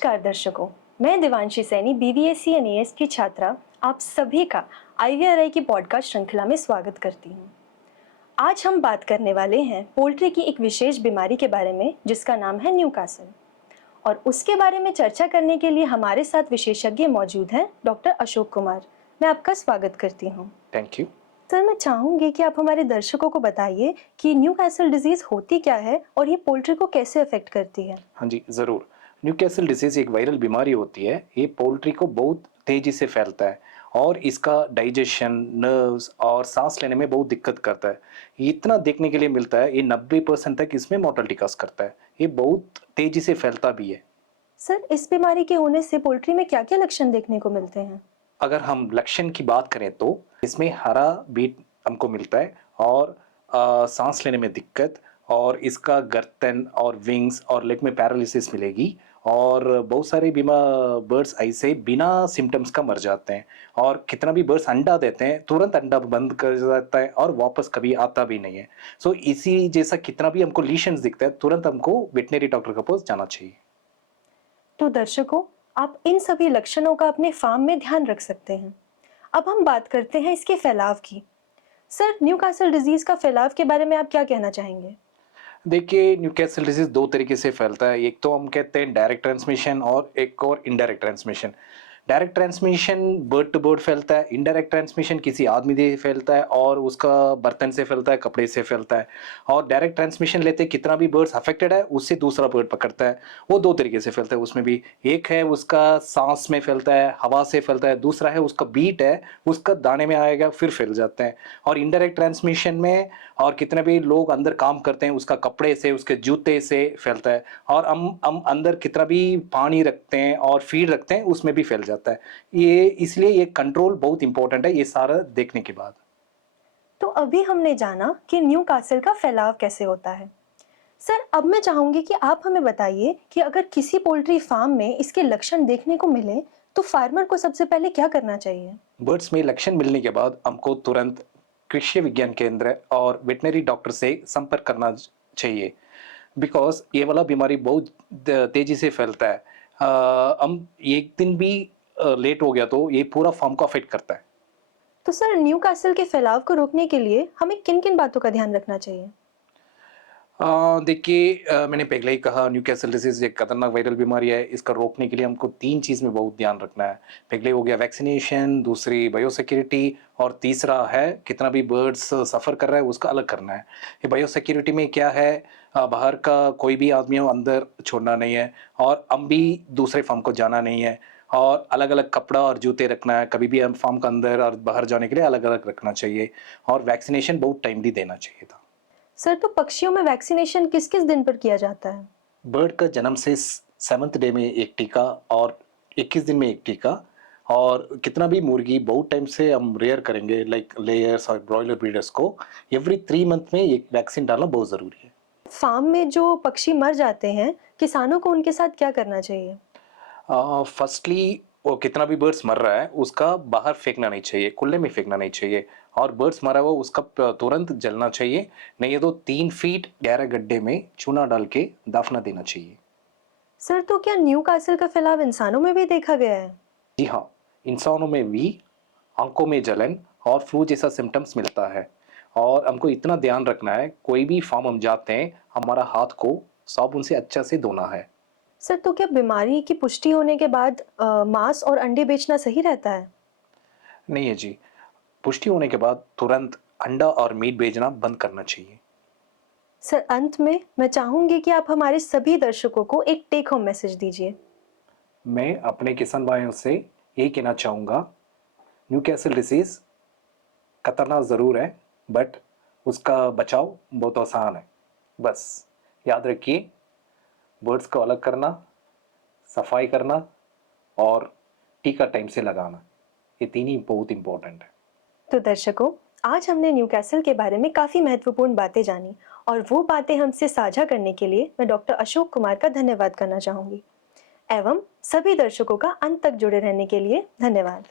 नमस्कार दर्शकों, मैं देवांशी सैनी बीवीएससी एनएएस की छात्रा आप सभी का आईवीआरआई की पॉडकास्ट श्रृंखला में स्वागत करती हूँ। आज हम बात करने वाले हैं पोल्ट्री की एक विशेष बीमारी के बारे में जिसका नाम है न्यूकासल। और उसके बारे में चर्चा करने के लिए हमारे साथ विशेषज्ञ मौजूद हैं डॉक्टर अशोक कुमार। मैं आपका स्वागत करती हूँ। Thank you. सर, मैं चाहूंगी कि आप हमारे दर्शकों को बताइए कि न्यूकासल डिजीज होती क्या है और ये पोल्ट्री को कैसे अफेक्ट करती है। हाँ जी, ज़रूर। न्यूकैसल डिसीज़ एक वायरल बीमारी होती है। ये पोल्ट्री को बहुत तेज़ी से फैलता है और इसका डाइजेशन, नर्व्स और सांस लेने में बहुत दिक्कत करता है। ये इतना देखने के लिए मिलता है, ये 90% तक इसमें मोर्टेलिटी कॉज करता है। ये बहुत तेज़ी से फैलता भी है। सर, इस बीमारी के होने से पोल्ट्री में क्या-क्या लक्षण देखने को मिलते हैं? अगर हम लक्षण की बात करें तो इसमें हरा बीट हमको मिलता है और सांस लेने में दिक्कत और इसका गर्दन और विंग्स और लेग में पैरालिसिस मिलेगी और बहुत सारे बीमा बर्ड्स ऐसे बिना सिम्टम्स का मर जाते हैं और कितना भी बर्ड्स अंडा देते हैं तुरंत अंडा बंद कर जाता है और वापस कभी आता भी नहीं है। सो इसी जैसा कितना भी हमको लीशंस दिखता है तुरंत हमको वेटनरी डॉक्टर के पास जाना चाहिए। तो दर्शकों, आप इन सभी लक्षणों का अपने फार्म में ध्यान रख सकते हैं। अब हम बात करते हैं इसके फैलाव की। सर, न्यूकासल डिजीज का फैलाव के बारे में आप क्या कहना चाहेंगे? देखिए, न्यूकैसल डिसीज़ 2 तरीके से फैलता है। एक तो हम कहते हैं डायरेक्ट ट्रांसमिशन और एक और indirect transmission. Direct transmission bird to bird फैलता है, इनडायरेक्ट ट्रांसमिशन किसी आदमी से फैलता है और उसका बर्तन से फैलता है, कपड़े से फैलता है। और डायरेक्ट ट्रांसमिशन लेते कितना भी बर्ड्स अफेक्टेड है, उससे दूसरा बर्ड पकड़ता है। वो 2 तरीके से फैलता है उसमें भी। एक है उसका साँस में फैलता है, हवा से फैलता है, दूसरा है उसका बीट है, उसका दाने में आएगा फिर फैल जाता है। और इनडायरेक्ट ट्रांसमिशन में और कितने भी लोग अंदर काम करते हैं उसका कपड़े से, उसके जूते से फैलता है और हम अंदर कितना भी पानी रखते हैं और फीड रखते हैं उसमें भी फैल जाता है। ये इसलिए ये कंट्रोल बहुत इंपॉर्टेंट है ये सारा देखने के बाद। तो अभी हमने जाना कि न्यूकासल का फैलाव कैसे होता है। सर, अब मैं चाहूंगी कि आप हमें बताइए कि अगर किसी पोल्ट्री फार्म में इसके लक्षण देखने को मिले तो फार्मर को सबसे पहले क्या करना चाहिए? बर्ड्स में लक्षण मिलने के बाद हमको तुरंत कृषि विज्ञान केंद्र और वेटनरी डॉक्टर से संपर्क करना चाहिए बिकॉज ये वाला बीमारी बहुत तेजी से फैलता है। हम एक दिन भी लेट हो गया तो ये पूरा फार्म को अफेक्ट करता है। तो सर, न्यूकासल के फैलाव को रोकने के लिए हमें किन-किन बातों का ध्यान रखना चाहिए? देखिए, मैंने पहले ही कहा न्यूकैसल डिसीज़ एक खतरनाक वायरल बीमारी है। इसका रोकने के लिए हमको 3 चीज़ में बहुत ध्यान रखना है। पहले हो गया वैक्सीनेशन, दूसरी बायोसिक्योरिटी और तीसरा है कितना भी बर्ड्स सफ़र कर रहा है उसका अलग करना है। ये बायोसिक्योरिटी में क्या है, बाहर का कोई भी आदमी हो अंदर छोड़ना नहीं है और हम भी दूसरे फार्म को जाना नहीं है और अलग-अलग कपड़ा और जूते रखना है। कभी भी हम फार्म के अंदर और बाहर जाने के लिए अलग-अलग रखना चाहिए और वैक्सीनेशन बहुत टाइमली देना चाहिए था। सर, तो पक्षियों में वैक्सीनेशन किस-किस दिन पर किया जाता है? बर्ड का जन्म से 7th डे में एक टीका और 21 दिन में एक टीका और कितना भी मुर्गी बहुत टाइम से हम रेयर करेंगे लाइक लेयर्स और ब्रॉयलर ब्रीडर्स को एवरी 3 मंथ में एक वैक्सीन डालना बहुत ज़रूरी है। फार्म में जो पक्षी मर जाते हैं, किसानों को उनके साथ क्या करना चाहिए? फर्स्टली वो कितना भी बर्ड्स मर रहा है उसका बाहर फेंकना नहीं चाहिए, खुले में फेंकना नहीं चाहिए और बर्ड्स मरा हुआ उसका तुरंत जलना चाहिए। नहीं है तो 3 फीट गहरा गड्ढे में चूना डाल के दफना देना चाहिए। सर, तो क्या न्यूकासल का फैलाव इंसानों में भी देखा गया है? जी हाँ, इंसानों में भी आंखों में जलन और फ्लू जैसा सिम्टम्स मिलता है और हमको इतना ध्यान रखना है कोई भी फार्म हम जाते हैं हमारा हाथ को साबुन से अच्छा से धोना है। सर, तो क्या बीमारी की पुष्टि होने के बाद मांस और अंडे बेचना सही रहता है? नहीं है जी, पुष्टि होने के बाद तुरंत अंडा और मीट बेचना बंद करना चाहिए। सर, अंत में मैं चाहूंगी कि आप हमारे सभी दर्शकों को एक टेक होम मैसेज दीजिए। मैं अपने किसान भाइयों से यही कहना चाहूँगा, न्यूकैसल डिसीज़ खतरनाक ज़रूर है बट उसका बचाव बहुत आसान है। बस याद रखिए, बर्ड्स को अलग करना, सफाई करना और टीका टाइम से लगाना, ये 3 ही बहुत इम्पोर्टेंट है। तो दर्शकों, आज हमने न्यूकासल के बारे में काफ़ी महत्वपूर्ण बातें जानी और वो बातें हमसे साझा करने के लिए मैं डॉक्टर अशोक कुमार का धन्यवाद करना चाहूँगी। एवं सभी दर्शकों का अंत तक जुड़े रहने के लिए धन्यवाद।